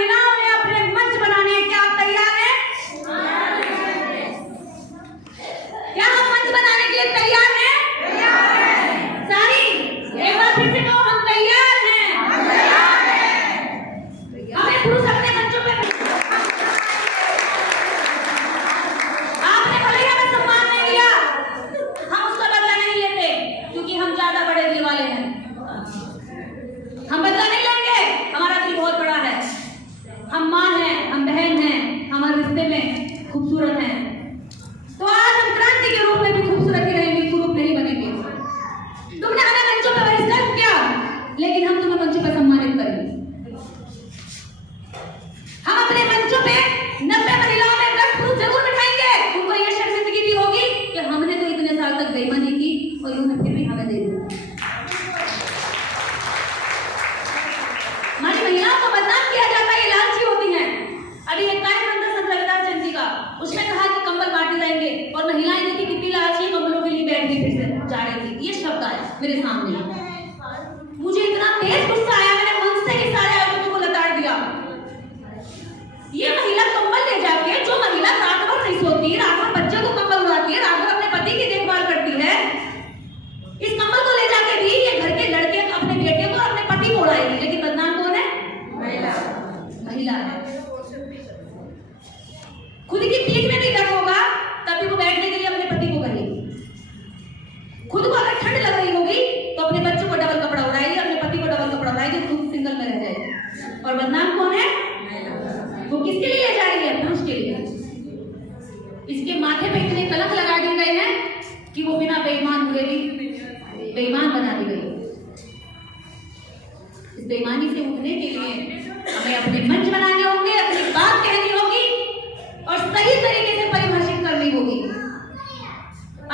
महिलाओं ने अपने मंच बनाने, क्या आप तैयार हैं? क्या हम मंच बनाने के लिए तैयार हैं? सारी एक बार फिर से कहो, हम तैयार हैं। हमें पुरुष अपने मंचों पे, आपने भले ही हमें सम्मान नहीं दिया, हम उसका बदला नहीं लेते, क्योंकि हम ज्यादा बड़े दिल वाले हैं। हम बदला नहीं लेंगे, हमारा दिल बहुत बड़ा है। हम माँ हैं, हम बहन हैं, हमारे रिश्ते में खूबसूरत हैं। तो आज हम क्रांति के रूप में भी खूबसूरत ही रहेंगे, कुरूप नहीं बनेंगे। तुमने हमें मंचों पर बहिष्कार किया, लेकिन हम तुम्हें मंचों पर सम्मानित करेंगे। हम अपने मंचों पे 90 महिलाओं में 10 पुरुष जरूर बिठाएंगे। उनको ये शर्मिंदगी भी होगी कि हमने तो इतने साल तक बेईमानी की और इन्होंने फिर भी हमें दे दिया। हमारी महिलाओं को बदनाम किया जाता है, ये लालची होती हैं। अभी एक कार्यक्रम था संत रविदास जयंती का, उसमें कहा कि कंबल बांटे जाएंगे और महिलाएं देखी कितनी लालची कंबलों के लिए बैठ गई, फिर से जा रही थी। ये शब्द आया मेरे सामने, मुझे इतना तेज गुस्सा आया, मैंने मन से ही सारे आयोजकों को लताड़ दिया। ये महिला कंबल ले जाके, जो महिला रात भर नहीं सोती, रात भर बच्चे को कंबल उड़ाती है, रात भर अपने पति की देखभाल करती है, इस कंबल को ले जाके भी ये घर के लड़के अपने बेटे को, अपने पति को उड़ाएगी। लेकिन बदनाम कौन है? महिला है। खुद की पीठ में भी दर्द होगा, तभी वो बैठने के लिए अपने पति को कहेगी। खुद को अगर ठंड लग रही होगी तो अपने बच्चों को डबल कपड़ा उड़ाएगी, अपने पति को डबल कपड़ा उड़ाएगी, खुद सिंगल में रह जाएगी। और बदनाम कौन है? वो किसके लिए ले जा रही है? पुरुष के लिए। इसके माथे पे इतने कलंक लगा दिए गए हैं कि वो बिना बेईमान हुए भी बेईमान बना दी गई। इस बेईमानी से उठने के लिए हमें अपने मंच बनाने होंगे, अपनी बात कहनी होगी और सही तरीके से परिभाषित करनी होगी।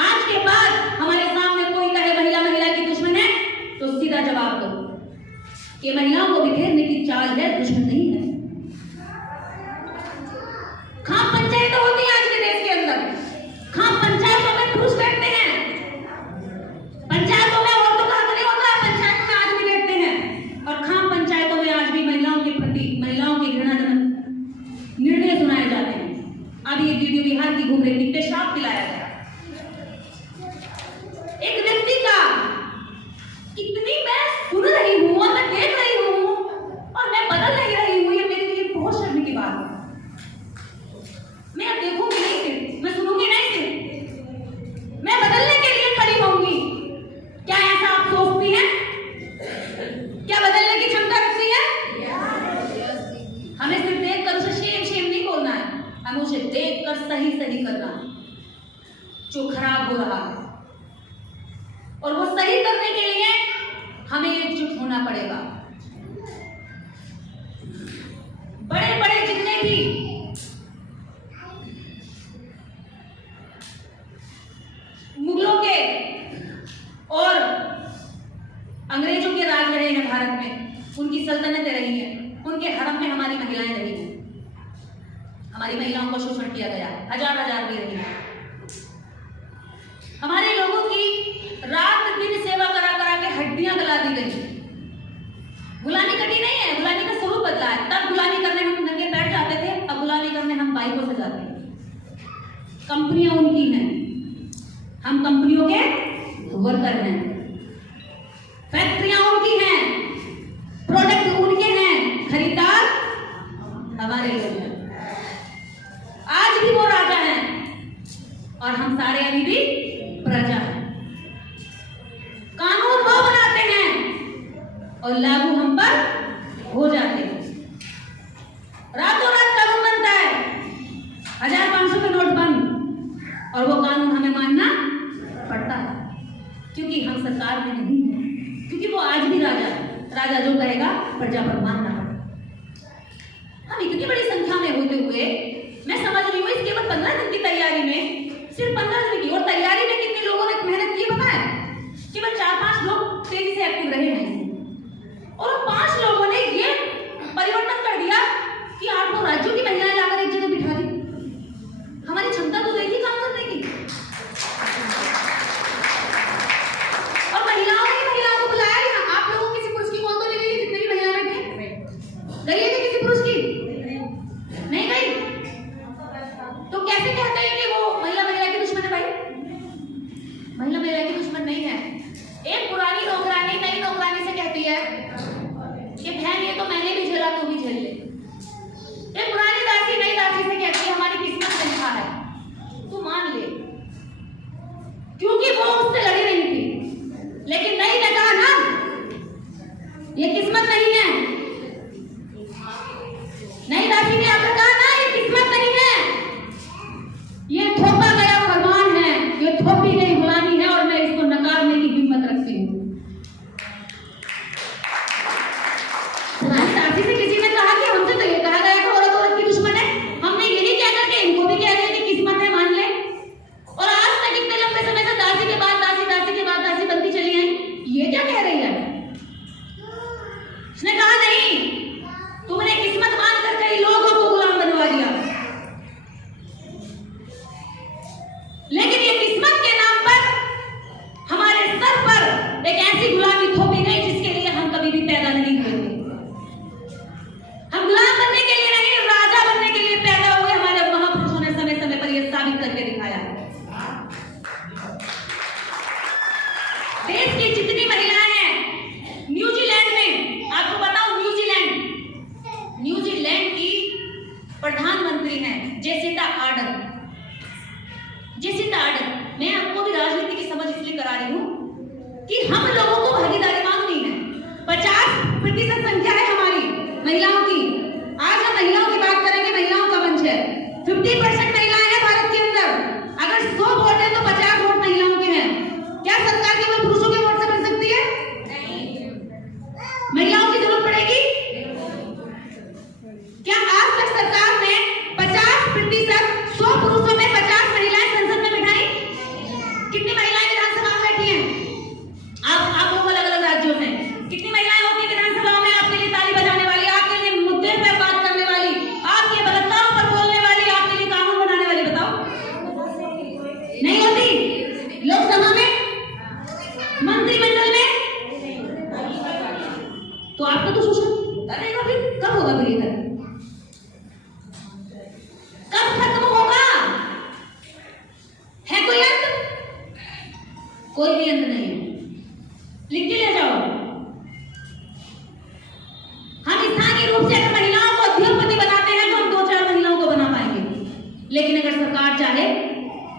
आज के बाद हमारे सामने कोई कहे महिला महिला की दुश्मन है, तो सीधा जवाब दो कि महिलाओं को बिखेरने की चाल है, दुश्मन नहीं है। खाम पंचायतें होती हैं आज के देश के अंदर, खाम पंचायतों में पुरुष बैठते हैं, पंचायतों में औरतों का हक नहीं होता है, पंचायत में आज भी बैठते हैं। और खाम पंचायतों में आज भी महिलाओं के प्रति, महिलाओं के घृणाजनक निर्णय सुनाए जाते हैं। अभी एक वीडियो बिहार की घूम रही थी, पेशाब पिलाया गया एक व्यक्ति का। इतनी मैं सुन रही हूँ और मैं देख रही हूँ और मैं बदल नहीं रही हूँ, ये मेरे लिए बहुत शर्म की बात है। मैं अब देखूंगी नहीं, सिर्फ मैं सुनूंगी नहीं, सिर्फ मैं बदलने के लिए खड़ी होंगी। क्या ऐसा आप सोचती हैं? क्या बदलने की क्षमता रखती है? हमें सिर्फ देखकर उसे शेम शेम नहीं बोलना है, हमें उसे देखकर सही सही करना है जो खराब हो रहा है। और वो सही करने के लिए हमें एकजुट होना पड़ेगा। बड़े बड़े जितने भी मुगलों के और अंग्रेजों के राज रहे हैं भारत में, उनकी सल्तनतें रही हैं, उनके हरम में हमारी महिलाएं रही हैं। हमारी महिलाओं को शोषण किया गया, हजार हजार भी रही हैं। हमारे लोगों की रात दिन सेवा करा करा के हड्डियां गला दी गई। गुलामी कटी नहीं है, गुलामी का स्वरूप बदला है। तब गुलामी करने हम नंगे बैठ जाते थे, अब गुलामी करने हम बाइकों से जाते हैं। कंपनियां उनकी हैं, हम कंपनियों के वर्कर हैं। फैक्ट्रियां उनकी हैं, प्रोडक्ट उनके हैं, खरीदार हमारे लोग हैं। आज भी वो राजा हैं और हम सारे अभी भी प्रजा हैं। कानून वो बनाते हैं और लागू हम पर हो जाते हैं। रातों रात कानून बनता है, 1500 के नोट बंद, और वो कानून हमें मानना पड़ता है क्योंकि हम सरकार में नहीं है, क्योंकि वो आज भी राजा है। राजा जो कहेगा प्रजा पर मानना पड़ता। हम इतनी बड़ी संख्या में होते हुए मैं समझ रही हूँ इस केवल 15 दिन की तैयारी में, सिर्फ 15 दिन की, और तैयारी में कितने लोगों ने मेहनत की पता है? केवल 4-5 लोग तेजी से एक्टिव रहे हैं और 5 लोगों ने ये परिवर्तन कर दिया कि 8 राज्यों की महिलाएं लाकर एक जगह बिठा दी। हमारी क्षमता तो देखी काम करने की। और महिलाओं को बुलाया। आप लोगों किसी पुरुष की कौन तो नहीं गई? जितने भी महिलाएं बैठे गई है किसी पुरुष की? महिला महिला की दुश्मन नहीं है। एक पुरानी नौकरानी नई नौकरानी से कहती है कि बहन ये तो मैंने भी झेला, तू भी झेल ले। एक पुरानी दासी नई दासी से कहती है हमारी किस्मत में लिखा है, तू मान ले, क्योंकि वो उससे लड़ी नहीं थी। लेकिन नई ने कहा ना ये किस्मत नहीं है, नई दासी ने आकर कहा ना ये किस्मत नहीं है, ये थोपा गया फरमान है, ये थोपी गई गुलामी है, और मैं इसको नकारने की हिम्मत रखती हूँ। दासी से किसी ने कहा कि हमसे तो ये कहा गया कि औरत औरत की दुश्मन है, हमने ये नहीं कहकर के इनको भी कह दिया कि किस्मत है मान ले। और आज तक इतने लंबे समय से दासी के बाद दासी, दासी के बाद दासी बनती चली आई, ये क्या कह रही है? उसने कहा नहीं, तुमने किस्मत मानकर कई लोगों को गुलाम बनवा दिया, लेकिन ये किस्मत के नाम पर हमारे सर पर एक ऐसी गुलामी थोपी गई जिसके लिए हम कभी भी पैदा नहीं हुए थे। हम गुलाम बनने के लिए नहीं, राजा बनने के लिए पैदा हुए। हमारे महापुरुषों ने समय समय पर यह साबित करके दिखाया। देश की जितनी महिलाएं हैं, न्यूजीलैंड में, आपको बताओ न्यूजीलैंड की प्रधानमंत्री हैं जेसिंडा आर्डन। मैं आपको भी राजनीति की समझ इसलिए करा रही हूं कि हम लोगों को भागीदारी मांगनी है। 50% संख्या है हमारी महिलाओं की। आज हम महिलाओं की बात करेंगे, महिलाओं का मंच है। 50% महिलाएं हैं भारत के अंदर। अगर 100 वोट है तो 50 वोट महिलाओं के हैं। क्या सरकार केवल पुरुषों के वोट से बन सकती है? नहीं। महिलाओं की जरूरत पड़ेगी। क्या आज तक सरकार ने 50% 100 पुरुषों में 50 महिलाएं संसद में बिठाई? कितनी महिलाएं विधानसभा में बैठी हैं? आप लोग अलग अलग राज्यों से कितनी महिलाएं होती हैं विधानसभा में आपके लिए ताली बजाने वाली, आपके लिए मुद्दे पर बात करने वाली, आपके बलात्कारों पर बोलने वाली, आपके लिए कानून बनाने वाली? बताओ, नहीं होती। लोकसभा में, मंत्रिमंडल में, तो आपका तो शोषण करेगा। फिर कब होगा? फिर इधर कब खत्म होगा? है कोई अंत? कोई भी अंत नहीं है। लिख के ले जाओ। हम स्थानीय रूप से अगर महिलाओं को उद्योगपति बनाते हैं तो हम 2-4 महिलाओं को बना पाएंगे, लेकिन अगर सरकार चाहे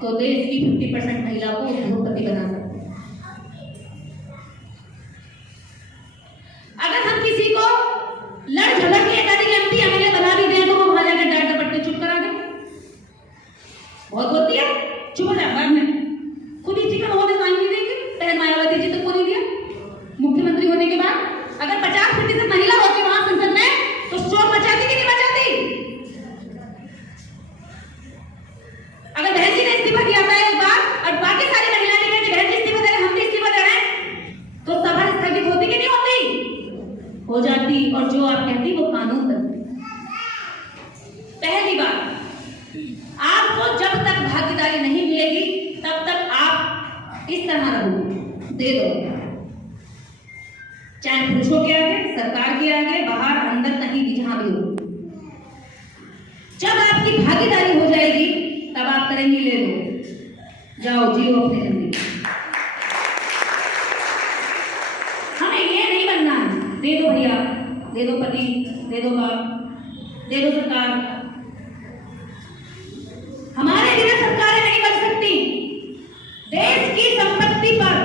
तो देश की 50% महिला को उद्योगपति बना सकते हैं। अगर हम किसी को लड़ झगड़ के यदि एमपी एमएलए बना भी दें तो वो वहां जाकर डांट डपट के चुप करा दें। बहुत होती है, चुप हो जाए बाद में खुद ही ठीक होने साइन नहीं देंगे। पहले मायावती जी तो पूरी दिया मुख्यमंत्री होने के बाद। अगर 50% महिला होती वहां संसद में तो शोर मचाती कि नहीं मचाती? अगर बहन जी ने इस्तीफा दिया था एक बार और बाकी सारी महिलाएं ने कहा बहन जी इस्तीफा दे रहे, हम भी इस्तीफा दे रहे हैं, तो सभा स्थगित होती कि नहीं होती? हो जाती। और जो आप कहती वो कानून बनती। पहली बात, आपको जब तक भागीदारी नहीं मिलेगी तब तक आप इस तरह रहोगे, दे दो, चाहे पुरुषों के आगे, सरकार के आगे, बाहर अंदर, कहीं भी जहां भी हो। जब आपकी भागीदारी हो जाएगी तब आप करेंगी ले लो, जाओ जियो अपनी जिंदगी। हमें ये नहीं बनना है दे दो भैया, दे दो पति, दे दो बाप, दे दो सरकार। हमारे बिना सरकारें नहीं बन सकती। देश की संपत्ति पर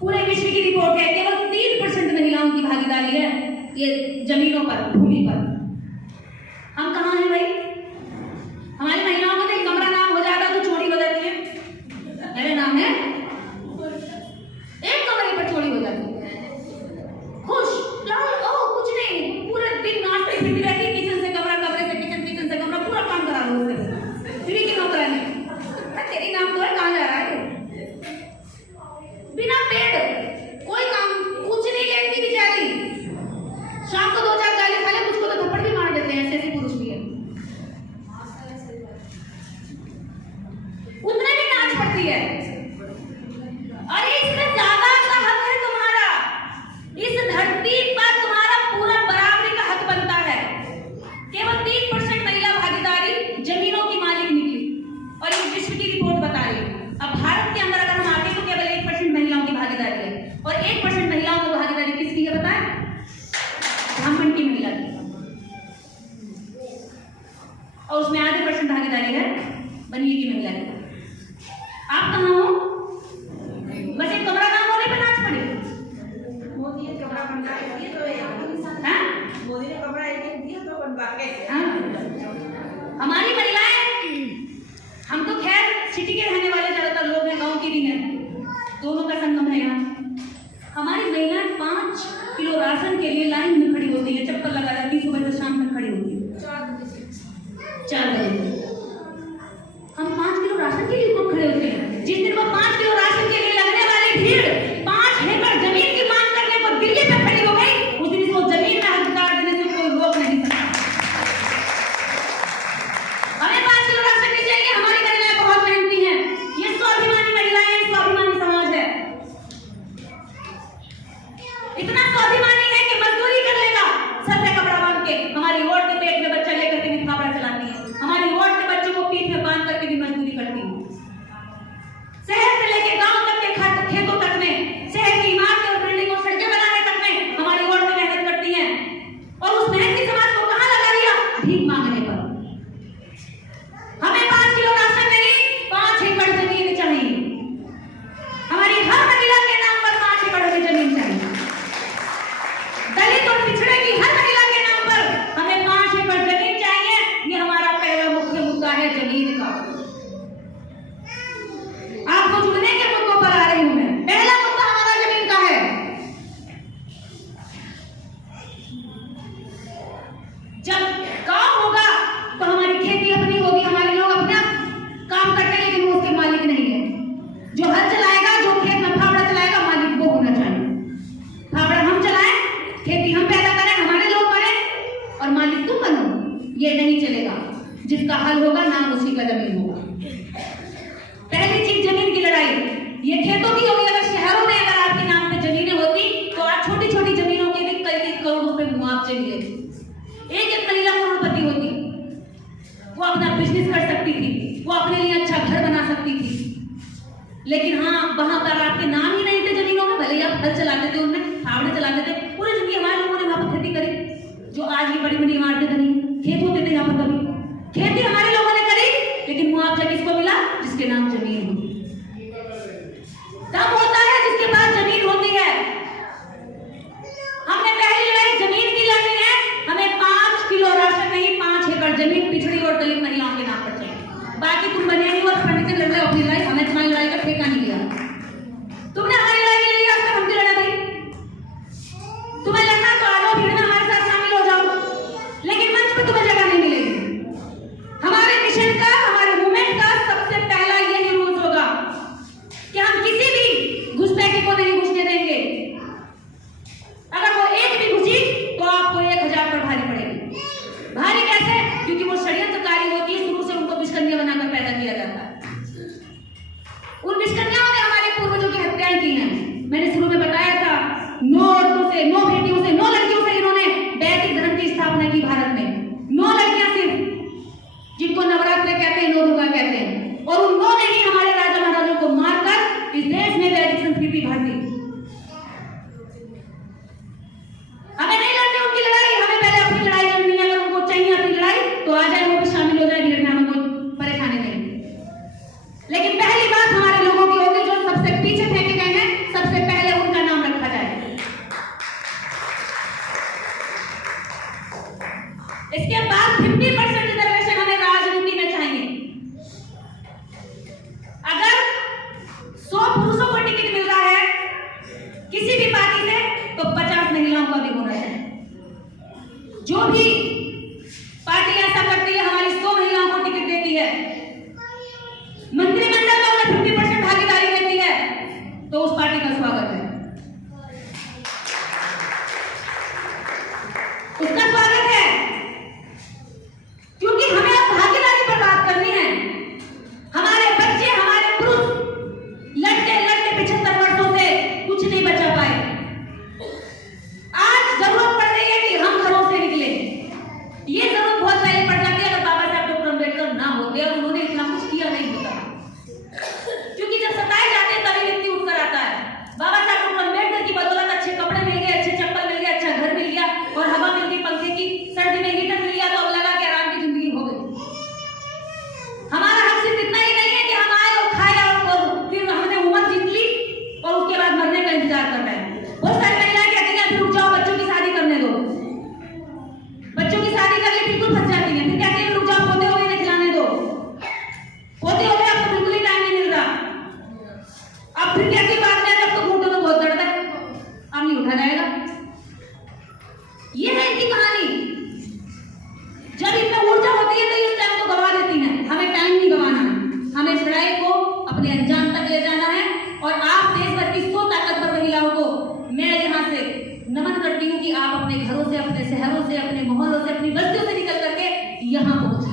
पूरे विश्व की रिपोर्ट है केवल 3% महिलाओं की भागीदारी है ये जमीनों पर, भूमि पर। हम कहाँ हैं भाई? हमारी महिलाओं को तो एक कमरा नाम हो जाता तो चोरी हो जाती है। मेरे नाम है, एक कमरे पर चोरी हो जाती है। खुश लाल, ओ कुछ नहीं, पूरे दिन नाचती फिरती रहती, किचन से कमरा, कमरे से किचन, किचन से कमरा, पूरा काम करा लो उससे। फ्री की नौकरानी, तेरी नाम तो है, कहाँ जा रहा है? बिना पेड़ कोई काम, कुछ नहीं लेती बेचारी। शाम को 2-4 गाली खा ले, मुझको तो थप्पड़ भी मार देते हैं, ऐसे पुरुष भी है। उतने भी नाच पड़ती है। अरे इससे ज्यादा का हक है तुम्हारा। इस धरती पर तुम्हारा पूरा बराबरी का हक बनता है। केवल 3% महिला भागीदारी जमीनों की मालिक निकली और ये विश्व की रिपोर्ट बता रही है। अब भारत के अंदर अगर हम आते तो केवल 5 किलो राशन के लिए लाइन में खड़ी होती है, चप्पल लगा जाती है, सुबह से शाम तक खड़ी होती है 4 बजे। हम 5 किलो राशन के लिए कब खड़े होते हैं? जिस दिन वो 5 किलो राशन के लिए लगने वाली भीड़ 5 एकड़ जमीन की मांग करने को दिल्ली में खड़ी हो गई, उस दिन इसको जमीन में अधिकार देने से कोई रोक नहीं सकता। हमें 5 किलो राशन नहीं चाहिए। हमारी महिलाएं बहुत मेहनती हैं, ये स्वाभिमानी महिलाएं, स्वाभिमानी समाज है। इतना स्वाभिमानी है कि मजदूरी कर लेगा सर पे कपड़ा बांध के। हमारी औरतें पेट में बच्चा लेकर के भी फावड़ा चलाती है, हमारी औरतें बच्चों को पीठ में बांध करके भी मजदूरी करती है। शहर से लेके गांव तक के खेतों तक में, शहर की इमारतें और बिल्डिंगों सड़कें बनाने तक में हमारी औरतें मेहनत करती हैं। और उस मेहनती समाज को कहां लगा दिया? भीख मांगने पर। हमें 5 किलो राशन नहीं, 5 एकड़ जमीन चाहिए। हमारी हर महिला के नाम पर 5 एकड़ की जमीन चाहिए। दलित और पिछड़े की हर महिला के नाम पर हमें 5 एकड़ जमीन चाहिए। ये हमारा पहला मुख्य मुद्दा है जमीन का। आपको जुड़ने के मुद्दों पर आ रही हूं मैं। पहला मुद्दा हमारा जमीन का है। जब काम होगा तो हमारी खेती अपनी होगी, हमारे लोग अपना काम करते हैं, लेकिन वो उसके मालिक नहीं है। जो हल चलाएगा, जो खेत में फावड़ा चलाएगा, मालिक वो होना चाहिए। फावड़ा हम चलाएं, खेती हम पैदा करें, हमारे लोग करें और मालिक तुम बनो, ये नहीं चलेगा। जिसका हल होगा नाम उसी का जमीन होगा। पहली चीज जमीन की लड़ाई, ये खेतों की होगी। अगर शहरों में अगर आपके नाम पे जमीनें होती तो आज छोटी छोटी जमीनों के भी कई करोड़ रुपए मुआवजे मिले। एक महिला करोड़पति होती, वो अपना बिजनेस कर सकती थी, वो अपने लिए अच्छा घर बना सकती थी। लेकिन हाँ, वहां पर आपके नाम ही नहीं थे जमीनों में, भले आप हल चलाते थे, उनमें फावड़े चलाते थे। पूरी जिंदगी हमारे लोगों ने वहां पर खेती करी। जो आज ये बड़ी बड़ी इमारतें बनी, खेत होते थे यहाँ पर, कभी खेती हमारे लोगों ने करी, लेकिन मुआवजा किसको मिला? जिसके नाम जमीन हो। तब होता है जिसके पास जमीन होती है। हमने पहली लड़ाई जमीन की लड़नी है। हमें 5 किलो राशन नहीं, 5 एकड़ जमीन पिछड़ी और दलित महिलाओं के नाम पर चाहिए। बाकी तुम बने नहीं और पंडित से लड़ रहे हो अपनी लड़ाई। हमें तुम्हारी लड़ाई का ठेका नहीं लिया। तुमने हमारी लड़ाई के लिए आज तक हमसे लड़ा भाई। तुम्हें लड़ना तो आ जाओ, भीड़ में हमारे साथ शामिल हो जाओ, लेकिन मंच पर तुम्हें जगह नहीं मिलेगी। हमारे मिशन का, हमारे मूवमेंट का सबसे पहला यही रूल होगा कि हम किसी भी घुसपैठी को नहीं घुसने देंगे। अगर वो एक भी घुसी तो आपको 1000 पर भारी पड़ेगी। भारी कैसे? क्योंकि वो षड्यंत्रकारी होती है, शुरू से उनको विषकन्या बनाकर पैदा किया जाता है। उन विषकन्याओं ने हमारे पूर्वजों की हत्याएं की हैं। मैंने शुरू में बताया था, 9 औरतों से, 9 बेटियों से, 9 लड़कियों से इन्होंने वैदिक धर्म की स्थापना की भारत में। 9 लड़कियां सिर्फ, जिनको नवरात्र कहते हैं, 9 दुर्गा कहते हैं। और उन 9 ने ही हमारे राजा महाराजों को मारकर इस देश में वैदिक संस्कृति भर दी। हमें नहीं लड़नी उनकी लड़ाई, हमें पहले अपनी लड़ाई लड़नी है। अगर उनको चाहिए अपनी लड़ाई तो आ जाए, वो भी शामिल हो जाए भीड़ में, हमें कोई परेशानी नहीं। लेकिन पहली बात हमारे लोगों की होगी, जो सबसे पीछे फेंके गए हैं, सबसे पहले उनका नाम रखा जाए। इसके बाद 50% रिजर्वेशन हमें राजनीति में चाहिए। अगर 100 पुरुषों को टिकट मिल रहा है किसी भी पार्टी से, तो 50 महिलाओं का भी होना चाहिए। जो भी पार्टी ऐसा करती है, हमारी 100 महिलाओं को टिकट देती है, मंत्रिमंडल में उन्हें 50% भागीदारी देती है, तो उस पार्टी का स्वागत है, उसका स्वागत है। क्योंकि हमें अब भागीदारी पर बात करनी है। हमारे बच्चे, हमारे पुरुष लड़ते लड़ते 75 वर्षों से कुछ नहीं बचा पाए। आज जरूरत पड़ रही है कि हम घरों से निकले। ये जरूरत बहुत पहले पड़ जाती है। अगर बाबा साहब डॉक्टर अम्बेडकर ना होते और उन्होंने इतना कुछ किया नहीं होता, क्योंकि जब सताए जाते हैं तभी व्यक्ति उठकर आता है। बाबा साहब डॉक्टर अम्बेडकर की बदौलत अच्छे कपड़े मिल गए, अच्छे चप्पल मिल गए, अच्छा घर मिल गया और हवा मिल गई पंखे की, सर्दी में हीटर मिल गया, तो अब लगा कि आराम की जिंदगी हो गई। हमारा हक सिर्फ इतना ही नहीं है कि हम आए और खाए और फिर हमने उम्र जीत ली और उसके बाद मरने का इंतजार कर रहे हैं। बहुत सारी महिलाएं कहती हैं रुक जाओ, बच्चों की शादी करने दो। बच्चों की शादी कर ले बिल्कुल फंस जाती हैं। फिर कहती हैं रुक जाओ, पोते होने खिलाने दो। पोते हो गए, आपको बिल्कुल ही टाइम नहीं मिल रहा। अब फिर कैसी बात है, जब तो घूंटों में बहुत दर्द है, अब नहीं उठा जाएगा। महिलाओं को मैं यहाँ से नमन करती हूँ कि आप अपने घरों से, अपने शहरों से, अपने मोहल्लों से, अपनी बस्तियों से निकल करके यहाँ पहुंची।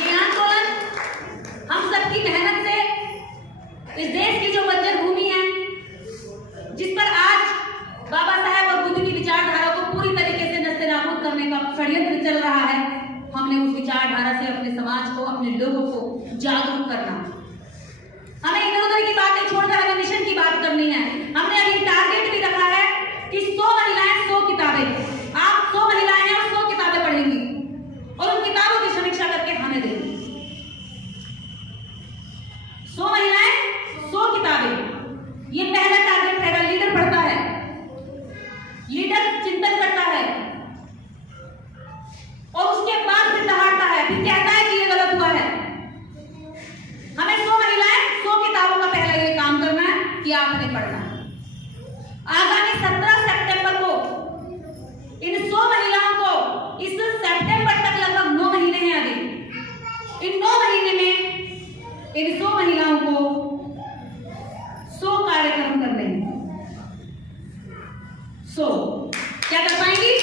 ये आंदोलन हम सबकी मेहनत से इस देश की जो बंजर भूमि है, जिस पर आज बाबा साहेब और बुद्ध की विचारधारा को पूरी तरीके से नस्तेनाबूद करने का षड्यंत्र चल रहा है, हमने उस विचारधारा से अपने समाज को, अपने लोगों को जागरूक करना। हमें इधर उधर की बातें छोड़कर हमें मिशन की बात करनी है। हमने अभी टारगेट भी रखा है कि 100 महिलाएं 100 किताबें, आप 100 महिलाएं हैं और 100 किताबें पढ़ेंगी और उन किताबों की समीक्षा करके हमें देंगी। 100 महिलाएं 100 किताबें, ये पहला टारगेट रहेगा। लीडर पढ़ता है, लीडर चिंतन करता है और उसके बाद फिर दहाड़ता है, फिर कहता है कि ये गलत हुआ है। हमें 100 महिलाएं 100 किताबों का पहला ये काम करना है कि आपने पढ़ना है। आगामी 17 सितंबर को इन 100 महिलाओं को, इस सितंबर तक लगभग 9 महीने हैं अभी, इन 9 महीने में इन 100 महिलाओं को 100 कार्यक्रम करने हैं। 100 क्या कर पाएंगी?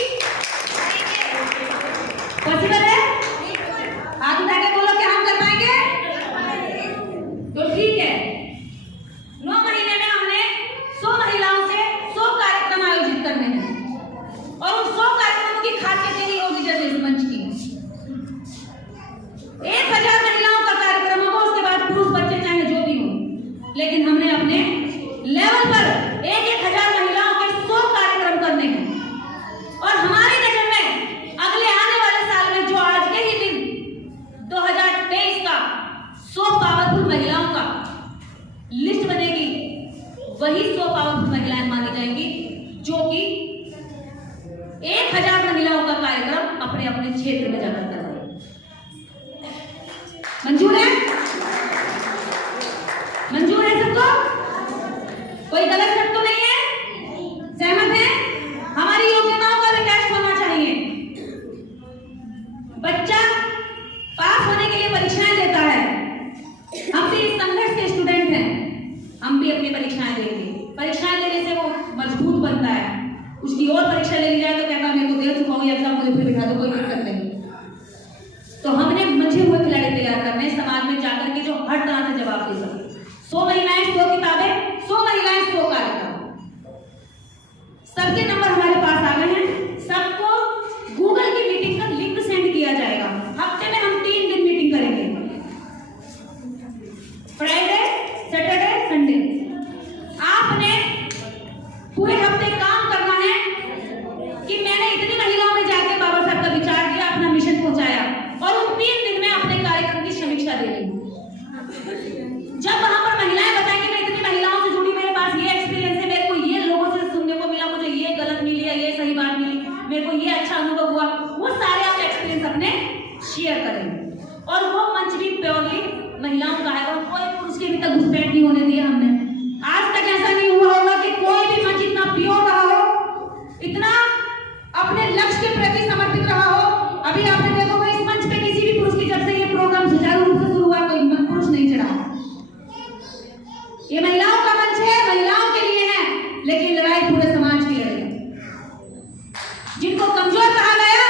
पॉसिबल है? हाथ उठा के बोलो कि हम कर पाएंगे। तो ठीक है, 9 महीने में हमने 100 महिलाओं से 100 कार्यक्रम आयोजित करने हैं और उन 100 कार्यक्रमों की खासियत यही होगी जैसे इस मंच की 1000 महिलाओं का कार्यक्रम होगा, उसके बाद पुरुष बच्चे चाहे जो भी हो, लेकिन हमने अपने लेवल पर 1000 महिलाओं के 100 कार्यक्रम करने हैं। और हमारी नजर में अगले आने वाले साल में जो आज के ही दिन 2023 का 100 पावरफुल महिलाओं का लिस्ट बनेगी, वही 100 पावरफुल महिलाएं मानी जाएंगी जो कि 1000 महिलाओं का कार्यक्रम अपने अपने क्षेत्र में जाकर कर रहे हैं। मंजूर है? मंजूर है सबको? कोई गलत शब्द तो नहीं है? सहमत है? हमारी योग्यताओं का भी टेस्ट होना चाहिए। बच्चा पास होने के लिए परीक्षाएं देता है, हम भी इस संघर्ष के स्टूडेंट हैं, हम भी अपनी परीक्षाएं देंगे। परीक्षाएं देने से वो मजबूत बनता है। उसकी और परीक्षा ले ली जाए तो कहता मेरे को देर चुका हूं, एग्जाम मुझे फिर बिठा दो, कोई दिक्कत नहीं। तो हमने मंझे हुए खिलाड़ी तैयार करने, समाज में जाकर के जो हर तरह से जवाब दे सके। 100 महिलाएं 100 किताबें, 100 महिलाएं 100 कार्यक्रम। सबके नंबर हमारे पास आ गए हैं। सबको गूगल की मीटिंग का लिंक सेंड किया जाएगा। हफ्ते में हम 3 दिन मीटिंग करेंगे, फ्राइडे, सैटरडे, संडे। आपने पूरे हफ्ते काम करना है कि मैंने इतनी महिलाओं में जाके बाबा साहब का विचार दिया, अपना मिशन पहुंचाया और उन 3 दिन में अपने कार्यक्रम की समीक्षा दे रही हूं। जब वहां पर महिलाएं बताएंगी मैं इतनी महिलाओं से जुड़ी, मेरे पास ये एक्सपीरियंस है, मेरे को ये लोगों से सुनने को मिला, मुझे ये गलत मिली है, ये सही बात मिली, मेरे को ये अच्छा अनुभव हुआ, वो सारे आप एक्सपीरियंस अपने शेयर करेंगे। और वो मंच भी प्योरली महिलाओं का है और कोई पुरुष के भी तक घुसपैठ नहीं होने दिया हमने। आज तक ऐसा नहीं हुआ होगा कि कोई भी मंच इतना प्योर रहा हो, इतना अपने लक्ष्य के प्रति समर्पित रहा हो। अभी आपने देखो इस मंच पे किसी भी पुरुष की जब से ये प्रोग्राम सुचारू रूप से शुरू हुआ, कोई पुरुष नहीं चढ़ा। ये महिलाओं का मंच है, महिलाओं के लिए है, लेकिन लड़ाई पूरे समाज की लड़ाई। जिनको कमजोर कहा गया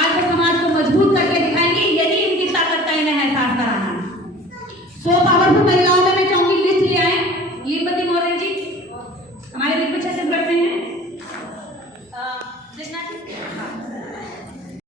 आज वो समाज को मजबूत करके दिखाएंगे, यही इनकी ताकत का इन्हें एहसास कराना है। 100 पावरफुल महिलाओं में मैं चाहूंगी लिस्ट ले आए। लीमवती मौर्य जी हमारे दिग्विजय छत्तीसगढ़ में हैं,